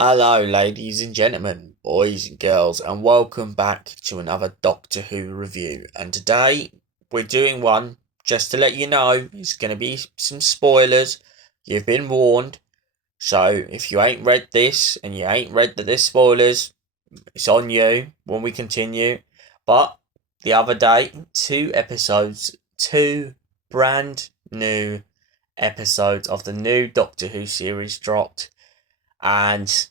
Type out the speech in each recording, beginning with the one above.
Hello, ladies and gentlemen, boys and girls, and welcome back to another Doctor Who review. And today we're doing one, just to let you know, it's going to be some spoilers. You've been warned. So if you ain't read this and you ain't read that there's spoilers, it's on you when we continue. But the other day, two brand new episodes of the new Doctor Who series dropped. And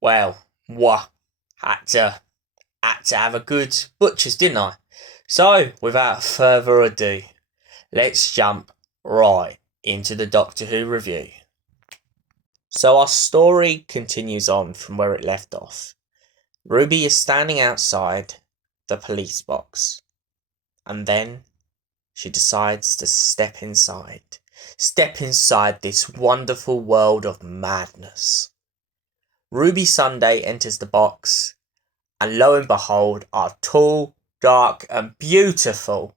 well, wah, had to had to have a good butchers, didn't I? So, without further ado, let's jump right into the Doctor Who review. So our story continues on from where it left off. Ruby is standing outside the police box, and then she decides to step inside. Step inside this wonderful world of madness. Ruby Sunday enters the box, and lo and behold, our tall, dark, and beautiful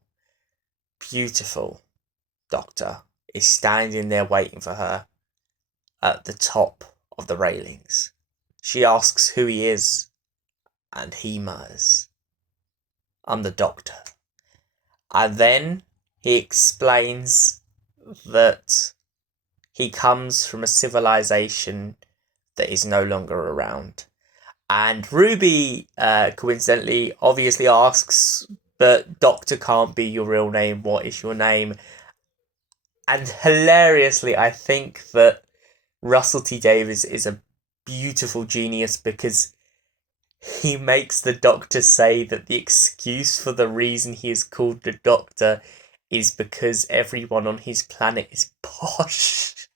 Doctor is standing there waiting for her at the top of the railings. She asks who he is, and he mutters, "I'm the Doctor." And then he explains that he comes from a civilization that is no longer around. And Ruby, coincidentally, obviously asks, "But Doctor can't be your real name. What is your name?" And hilariously, I think that Russell T Davies is a beautiful genius because he makes the Doctor say that the excuse for the reason he is called the Doctor is because everyone on his planet is posh.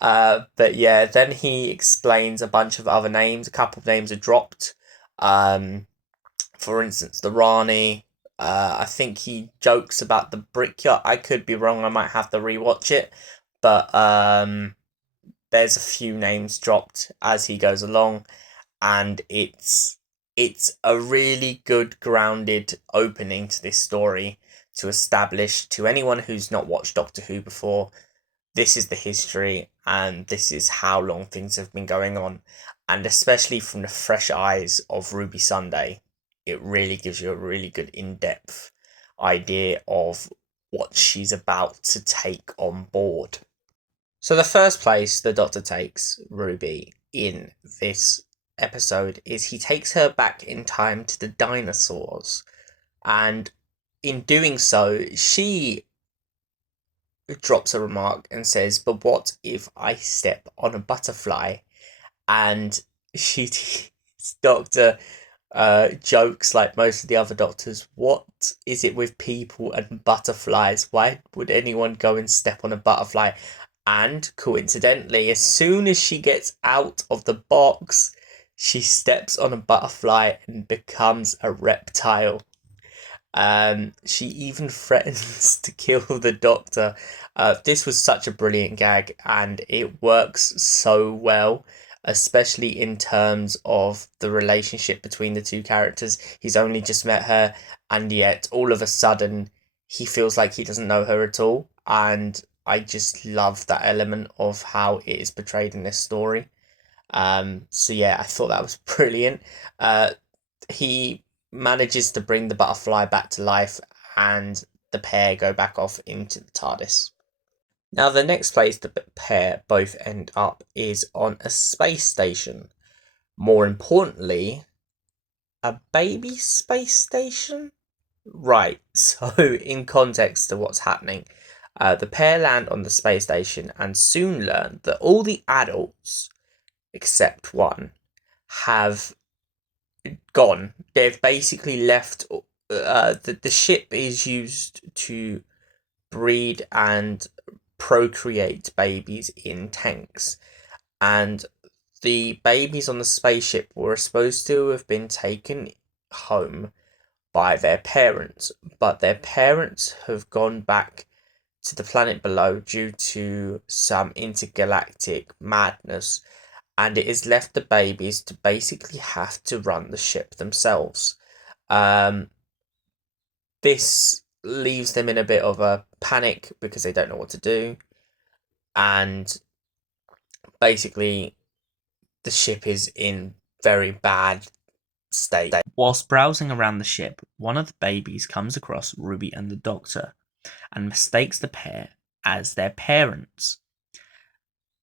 But yeah, then he explains a bunch of other names. A couple of names are dropped. For instance, the Rani. I think he jokes about the Brickyard. I could be wrong. I might have to rewatch it. But there's a few names dropped as he goes along, and it's a really good grounded opening to this story to establish to anyone who's not watched Doctor Who before. This is the history, and this is how long things have been going on. And especially from the fresh eyes of Ruby Sunday, it really gives you a really good in-depth idea of what she's about to take on board. So the first place the Doctor takes Ruby in this episode is he takes her back in time to the dinosaurs. And in doing so, she drops a remark and says, "But what if I step on a butterfly?" And she, Doctor, jokes like most of the other doctors. What is it with people and butterflies? Why would anyone go and step on a butterfly? And coincidentally, as soon as she gets out of the box, she steps on a butterfly and becomes a reptile. She even threatens to kill the Doctor. This was such a brilliant gag, and it works so well, especially in terms of the relationship between the two characters. He's only just met her, and yet all of a sudden he feels like he doesn't know her at all. And I just love that element of how it is portrayed in this story. So yeah, I thought that was brilliant. He manages to bring the butterfly back to life, and the pair go back off into the TARDIS. Now, the next place the pair both end up is on a space station. More importantly, a baby space station? Right, so in context to what's happening, the pair land on the space station and soon learn that all the adults, except one, have gone. They've basically left. The ship is used to breed and procreate babies in tanks, and the babies on the spaceship were supposed to have been taken home by their parents, but their parents have gone back to the planet below due to some intergalactic madness, and it has left the babies to basically have to run the ship themselves. Um, this leaves them in a bit of a panic because they don't know what to do, and basically the ship is in very bad state. Whilst browsing around the ship, one of the babies comes across Ruby and the Doctor and mistakes the pair as their parents.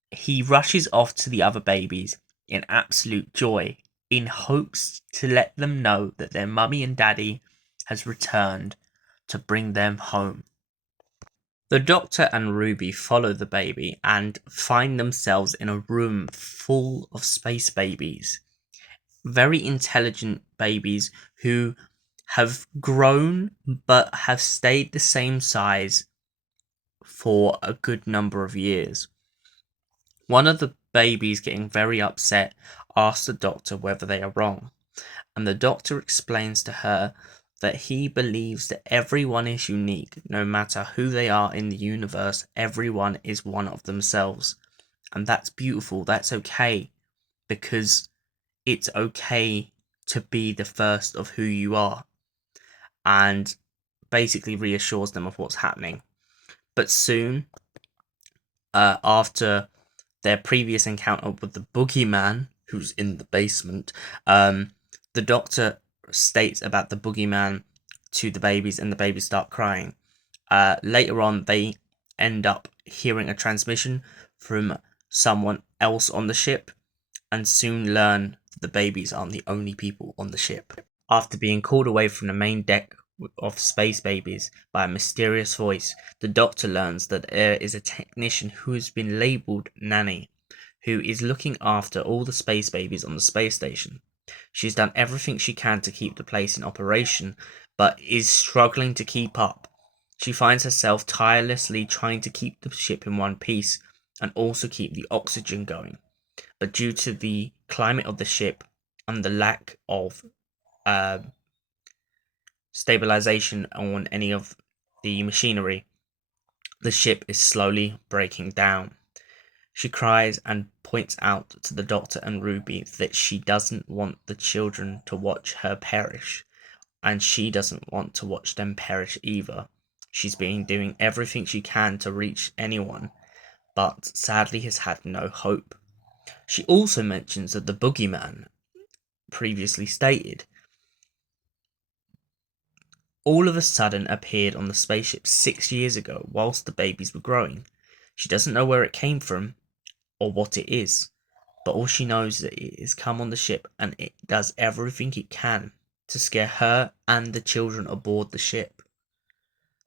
He rushes off to the other babies in absolute joy, in hopes to let them know that their mummy and daddy has returned to bring them home. The Doctor and Ruby follow the baby and find themselves in a room full of space babies. Very intelligent babies who have grown but have stayed the same size for a good number of years. One of the babies, getting very upset, asks the Doctor whether they are wrong, and the Doctor explains to her that he believes that everyone is unique, no matter who they are in the universe. Everyone is one of themselves, and that's beautiful. That's okay, because it's okay to be the first of who you are, and basically reassures them of what's happening. But soon, after their previous encounter with the boogeyman, who's in the basement, the Doctor states about the boogeyman to the babies, and the babies start crying. Later on, they end up hearing a transmission from someone else on the ship, and soon learn that the babies aren't the only people on the ship. After being called away from the main deck of Space Babies by a mysterious voice, the Doctor learns that there is a technician who has been labelled Nanny, who is looking after all the Space Babies on the space station. She's done everything she can to keep the place in operation, but is struggling to keep up. She finds herself tirelessly trying to keep the ship in one piece and also keep the oxygen going. But due to the climate of the ship and the lack of stabilization on any of the machinery, the ship is slowly breaking down. She cries and points out to the Doctor and Ruby that she doesn't want the children to watch her perish, and she doesn't want to watch them perish either. She's been doing everything she can to reach anyone, but sadly has had no hope. She also mentions that the boogeyman, previously stated, all of a sudden appeared on the spaceship 6 years ago whilst the babies were growing. She doesn't know where it came from or what it is, but all she knows is that it has come on the ship and it does everything it can to scare her and the children aboard the ship.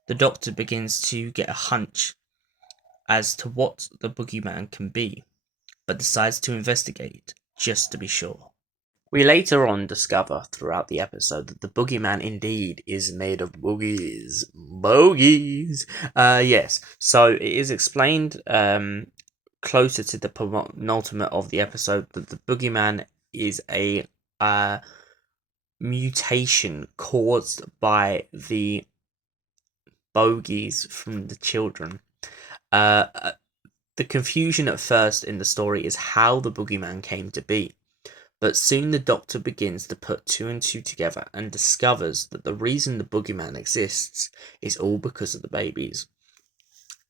The Doctor begins to get a hunch as to what the boogeyman can be, but decides to investigate just to be sure. We later on discover throughout the episode that the boogeyman indeed is made of boogies. Bogies! Yes, so it is explained closer to the penultimate of the episode that the boogeyman is a mutation caused by the bogies from the children. The confusion at first in the story is how the boogeyman came to be. But soon the Doctor begins to put two and two together and discovers that the reason the boogeyman exists is all because of the babies.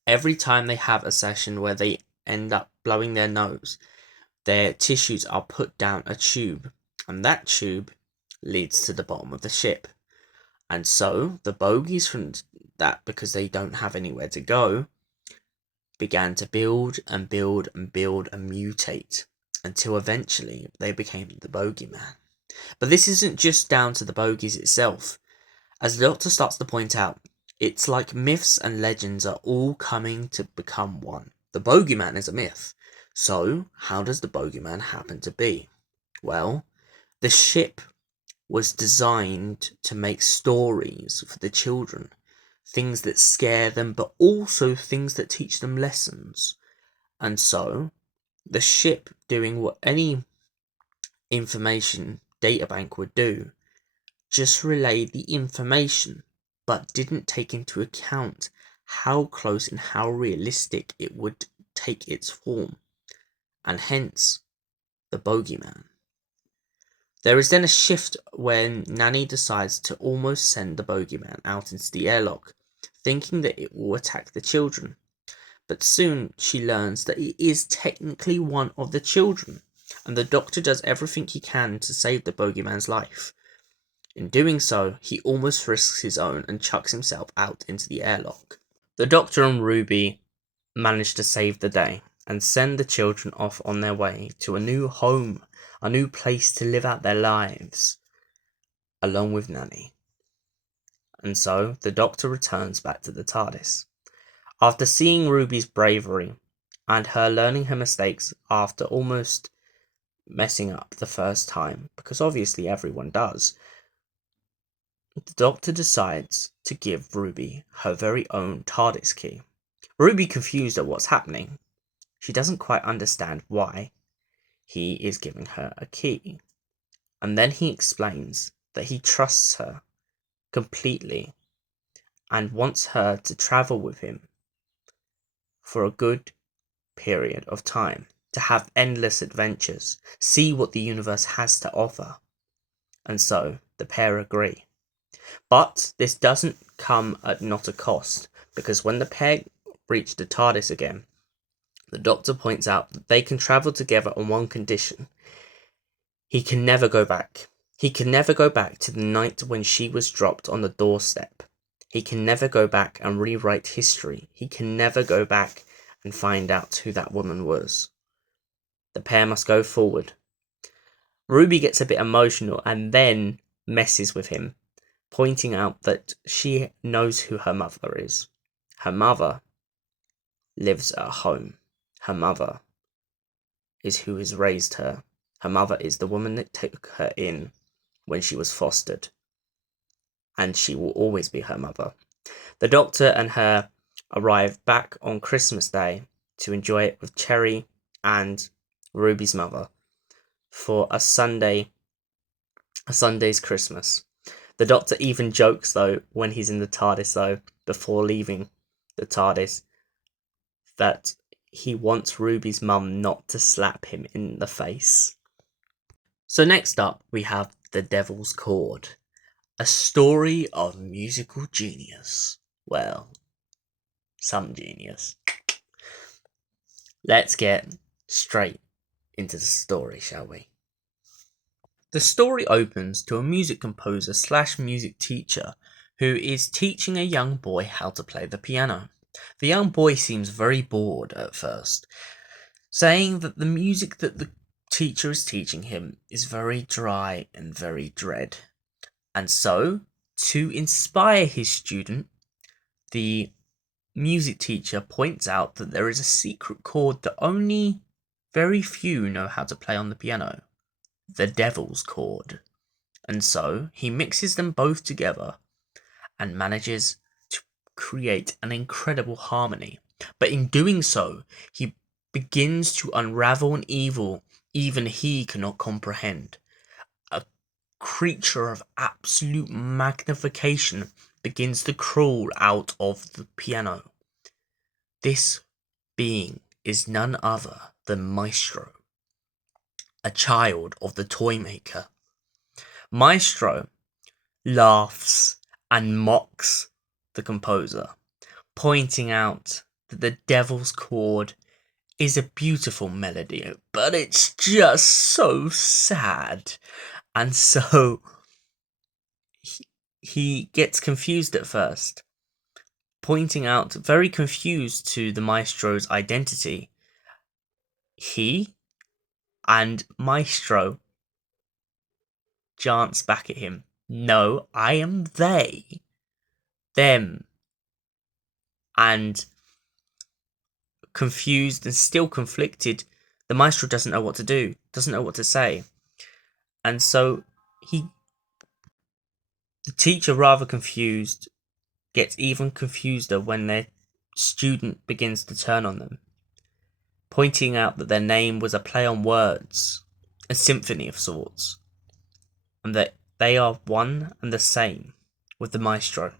Every time they have a session where they end up blowing their nose, their tissues are put down a tube, and that tube leads to the bottom of the ship. And so the bogies from that, because they don't have anywhere to go, began to build and build and build and mutate, until eventually they became the bogeyman. But this isn't just down to the bogies itself. As the Doctor starts to point out, it's like myths and legends are all coming to become one. The bogeyman is a myth. So, how does the bogeyman happen to be? Well, the ship was designed to make stories for the children. Things that scare them, but also things that teach them lessons. And so, the ship, doing what any information databank would do, just relayed the information, but didn't take into account how close and how realistic it would take its form, and hence the bogeyman. There is then a shift when Nanny decides to almost send the bogeyman out into the airlock, thinking that it will attack the children. But soon she learns that it is technically one of the children. and the Doctor does everything he can to save the bogeyman's life. In doing so, he almost risks his own and chucks himself out into the airlock. The Doctor and Ruby manage to save the day and send the children off on their way to a new home, a new place to live out their lives, along with Nanny. And so, the Doctor returns back to the TARDIS. After seeing Ruby's bravery and her learning her mistakes after almost messing up the first time, because obviously everyone does, the Doctor decides to give Ruby her very own TARDIS key. Ruby, confused at what's happening, she doesn't quite understand why he is giving her a key. And then he explains that he trusts her completely and wants her to travel with him for a good period of time, to have endless adventures, see what the universe has to offer. And so the pair agree. But this doesn't come at not a cost, because when the pair reach the TARDIS again, the Doctor points out that they can travel together on one condition. He can never go back. He can never go back to the night when she was dropped on the doorstep. He can never go back and rewrite history. He can never go back and find out who that woman was. The pair must go forward. Ruby gets a bit emotional and then messes with him, pointing out that she knows who her mother is. Her mother lives at home. Her mother is who has raised her. Her mother is the woman that took her in when she was fostered. And she will always be her mother. The Doctor and her arrive back on Christmas Day to enjoy it with Cherry and Ruby's mother for a Sunday's Christmas. The Doctor even jokes, though, when he's in the TARDIS, though, before leaving the TARDIS, that he wants Ruby's mum not to slap him in the face. So next up, we have The Devil's Chord, a story of musical genius. Well, some genius. Let's get straight into the story, shall we? The story opens to a music composer / music teacher who is teaching a young boy how to play the piano. The young boy seems very bored at first, saying that the music that the teacher is teaching him is very dry and very dread. And so, to inspire his student, the music teacher points out that there is a secret chord that only very few know how to play on the piano, the Devil's Chord. And so he mixes them both together and manages to create an incredible harmony. But in doing so, he begins to unravel an evil even he cannot comprehend. A creature of absolute magnification begins to crawl out of the piano. This being is none other than Maestro, a child of the toy maker. Maestro laughs and mocks the composer, pointing out that the Devil's Chord is a beautiful melody, but it's just so sad. And so he gets confused at first, pointing out, very confused to the Maestro's identity. He and Maestro glance back at him. No, I am they. Them. And confused and still conflicted, the Maestro doesn't know what to do, doesn't know what to say. And so the teacher, rather confused, gets even confuser when their student begins to turn on them, pointing out that their name was a play on words, a symphony of sorts, and that they are one and the same with the Maestro.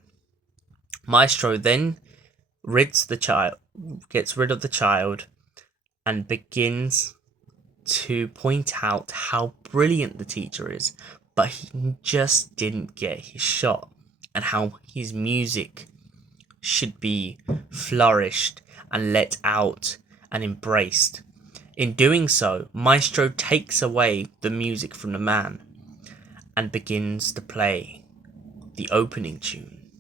Maestro then gets rid of the child and begins to point out how brilliant the teacher is, but he just didn't get his shot, and how his music should be flourished and let out and embraced. In doing so, Maestro takes away the music from the man and begins to play the opening tune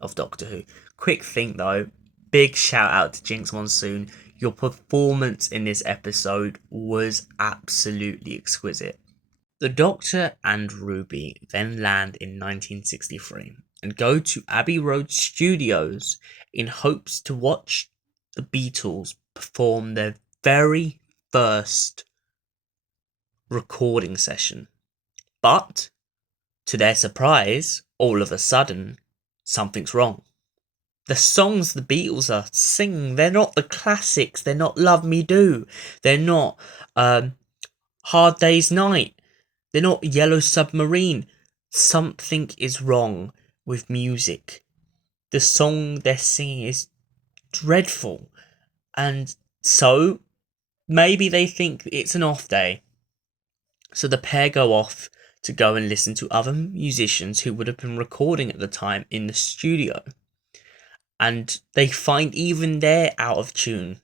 of Doctor Who. Quick thing though, big shout out to Jinx Monsoon. Your performance in this episode was absolutely exquisite. The Doctor and Ruby then land in 1963 and go to Abbey Road Studios in hopes to watch the Beatles perform their very first recording session. But, to their surprise, all of a sudden, something's wrong. The songs the Beatles are singing, they're not the classics. They're not Love Me Do. They're not Hard Day's Night. They're not Yellow Submarine. Something is wrong with music. The song they're singing is dreadful. And so, maybe they think it's an off day. So the pair go off to go and listen to other musicians who would have been recording at the time in the studio. And they find even they're out of tune.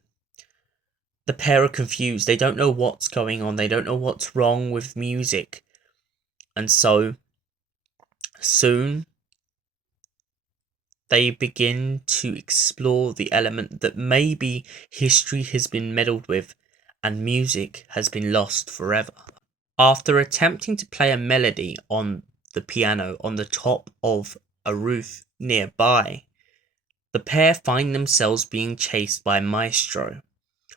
The pair are confused. They don't know what's going on. They don't know what's wrong with music. And so, soon, they begin to explore the element that maybe history has been meddled with and music has been lost forever. After attempting to play a melody on the piano on the top of a roof nearby, the pair find themselves being chased by Maestro.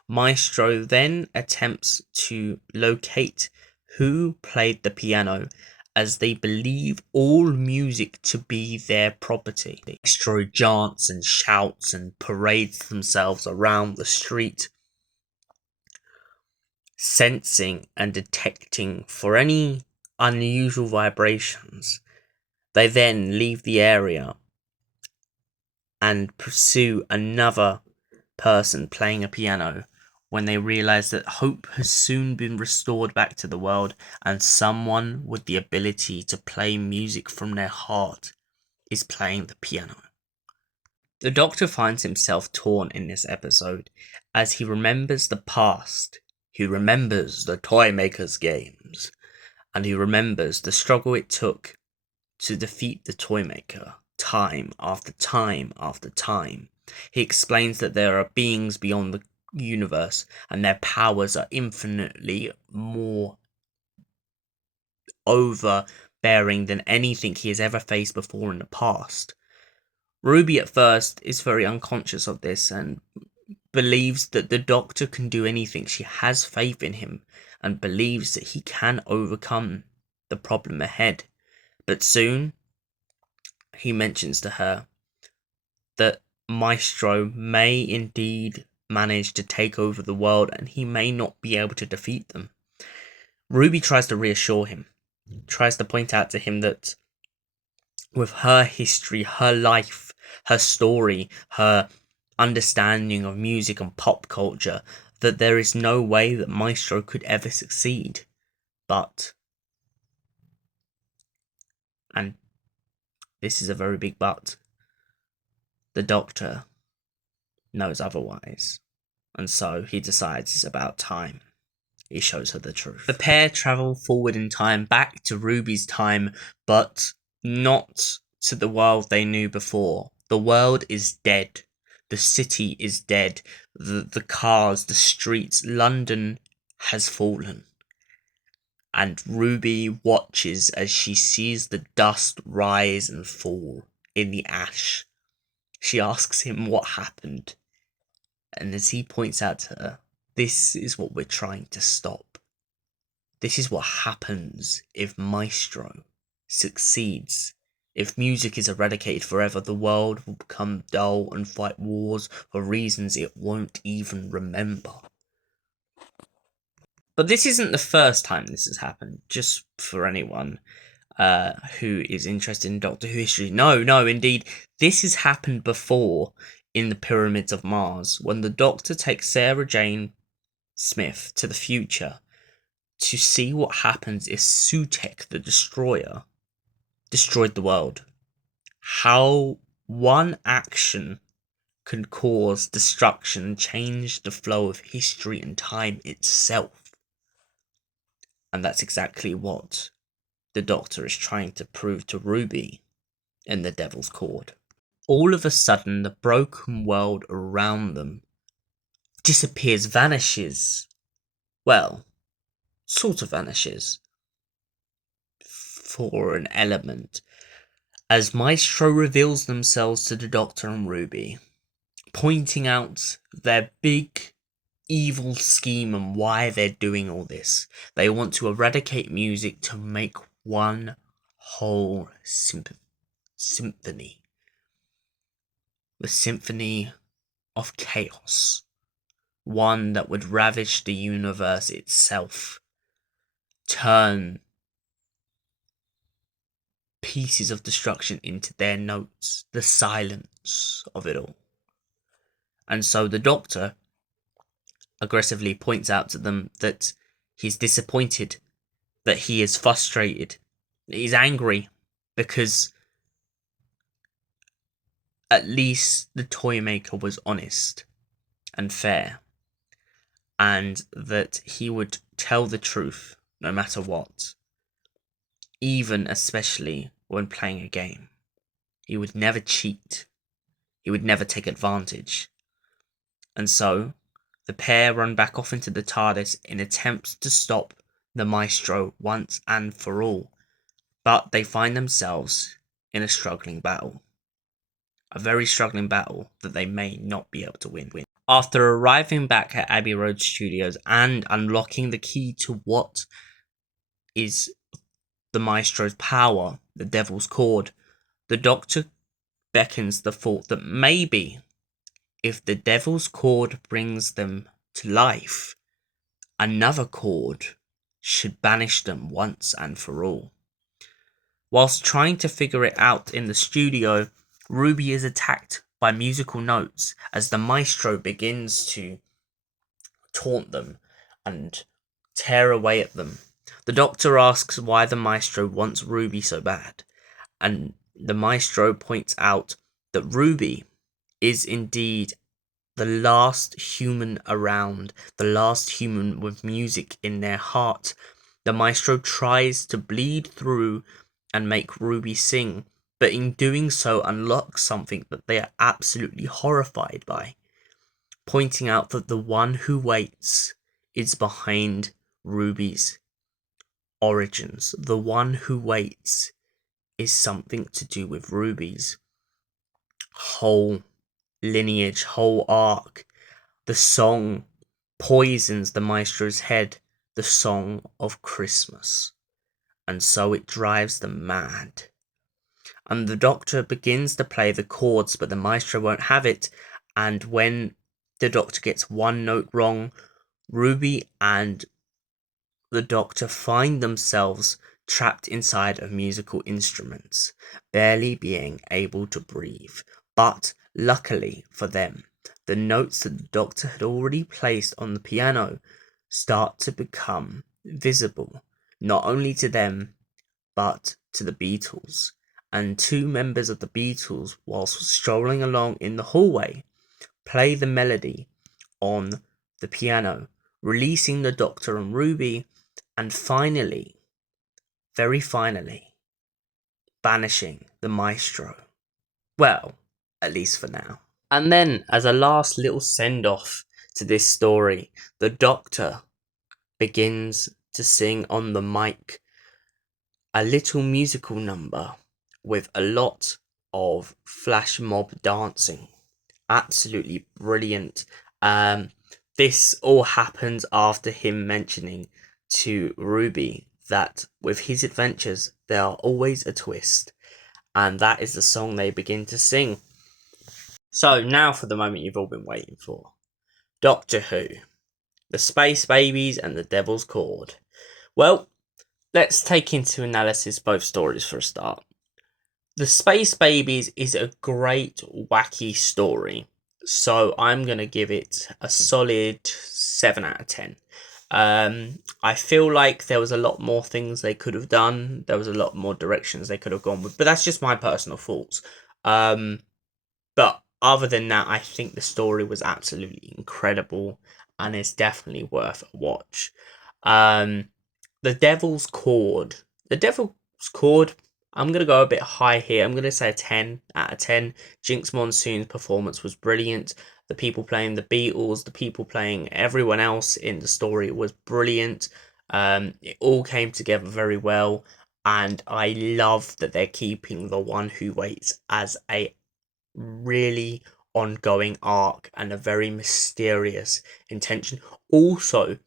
Maestro then attempts to locate who played the piano, as they believe all music to be their property. Maestro jants and shouts and parades themselves around the street, sensing and detecting for any unusual vibrations. They then leave the area and pursue another person playing a piano when they realize that hope has soon been restored back to the world and someone with the ability to play music from their heart is playing the piano. The Doctor finds himself torn in this episode as he remembers the past. He remembers the Toymaker's games, and he remembers the struggle it took to defeat the Toymaker time after time after time. He explains that there are beings beyond the universe and their powers are infinitely more overbearing than anything he has ever faced before in the past. Ruby at first is very unconscious of this and believes that the Doctor can do anything. She has faith in him and believes that he can overcome the problem ahead. But soon, he mentions to her that Maestro may indeed manage to take over the world and he may not be able to defeat them. Ruby tries to reassure him, tries to point out to him that with her history, her life, her story, her understanding of music and pop culture, that there is no way that Maestro could ever succeed. But, and this is a very big but, the Doctor knows otherwise, and so he decides it's about time he shows her the truth. The pair travel forward in time, back to Ruby's time, but not to the world they knew before. The world is dead. The city is dead. The cars, the streets, London has fallen. And Ruby watches as she sees the dust rise and fall in the ash. She asks him what happened. And as he points out to her, this is what we're trying to stop. This is what happens if Maestro succeeds. If music is eradicated forever, the world will become dull and fight wars for reasons it won't even remember. But this isn't the first time this has happened, just for anyone who is interested in Doctor Who history. No, indeed, this has happened before in the Pyramids of Mars, when the Doctor takes Sarah Jane Smith to the future to see what happens if Sutekh the Destroyer destroyed the world. How one action can cause destruction and change the flow of history and time itself. And that's exactly what the Doctor is trying to prove to Ruby in the Devil's Chord. All of a sudden, the broken world around them disappears, vanishes. Well, sort of vanishes. For an element. As Maestro reveals themselves to the Doctor and Ruby, pointing out their big evil scheme and why they're doing all this. They want to eradicate music to make one whole symphony. The symphony of chaos. One that would ravage the universe itself. Turn pieces of destruction into their notes. The silence of it all. And so the Doctor aggressively points out to them that he's disappointed, that he is frustrated, he's angry, because at least the Toymaker was honest and fair, and that he would tell the truth no matter what, even especially when playing a game. He would never cheat, he would never take advantage. And so the pair run back off into the TARDIS in attempts to stop the Maestro once and for all, but they find themselves in a struggling battle. A very struggling battle that they may not be able to win. After arriving back at Abbey Road Studios and unlocking the key to what is the Maestro's power, the Devil's Chord, the Doctor beckons the thought that maybe if the Devil's Chord brings them to life, another chord should banish them once and for all. Whilst trying to figure it out in the studio, Ruby is attacked by musical notes as the Maestro begins to taunt them and tear away at them. The Doctor asks why the Maestro wants Ruby so bad, and the Maestro points out that Ruby is indeed the last human around, the last human with music in their heart. The Maestro tries to bleed through and make Ruby sing, but in doing so unlocks something that they are absolutely horrified by, pointing out that the one who waits is behind Ruby's origins. The one who waits is something to do with Ruby's whole lineage, whole arc. The song poisons the Maestro's head, the song of Christmas, and so it drives them mad. And the Doctor begins to play the chords, but the Maestro won't have it, and when the Doctor gets one note wrong, Ruby and the Doctor find themselves trapped inside of musical instruments, barely being able to breathe. But luckily for them, the notes that the Doctor had already placed on the piano start to become visible, not only to them, but to the Beatles. And two members of the Beatles, whilst strolling along in the hallway, play the melody on the piano, releasing the Doctor and Ruby, and finally, very finally, banishing the Maestro. Well, at least for now. And then, as a last little send-off to this story, the Doctor begins to sing on the mic a little musical number with a lot of flash mob dancing. Absolutely brilliant. This all happens after him mentioning to Ruby that with his adventures there are always a twist, and that is the song they begin to sing. So now for the moment you've all been waiting for. Doctor Who, the Space Babies and the Devil's Chord. Well, let's take into analysis both stories for a start. The Space Babies is a great wacky story, so I'm going to give it a solid 7 out of 10. I feel like there was a lot more things they could have done. There was a lot more directions they could have gone with, but that's just my personal thoughts. But other than that, I think the story was absolutely incredible and it's definitely worth a watch. Um, the Devil's Chord. The Devil's Chord, I'm going to go a bit high here. I'm going to say a 10 out of 10. Jinx Monsoon's performance was brilliant. The people playing the Beatles, the people playing everyone else in the story was brilliant. It all came together very well. And I love that they're keeping The One Who Waits as a really ongoing arc and a very mysterious intention. Also,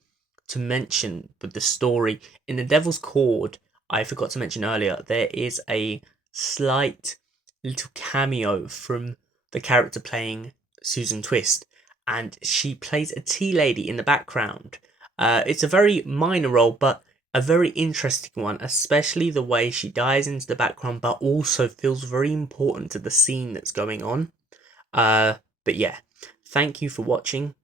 to mention with the story in the Devil's Chord, I forgot to mention earlier, there is a slight little cameo from the character playing Susan Twist, and she plays a tea lady in the background. It's a very minor role, but a very interesting one, especially the way she dives into the background, but also feels very important to the scene that's going on. But yeah, thank you for watching,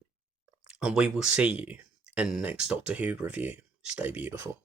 and we will see you in the next Doctor Who review. Stay beautiful.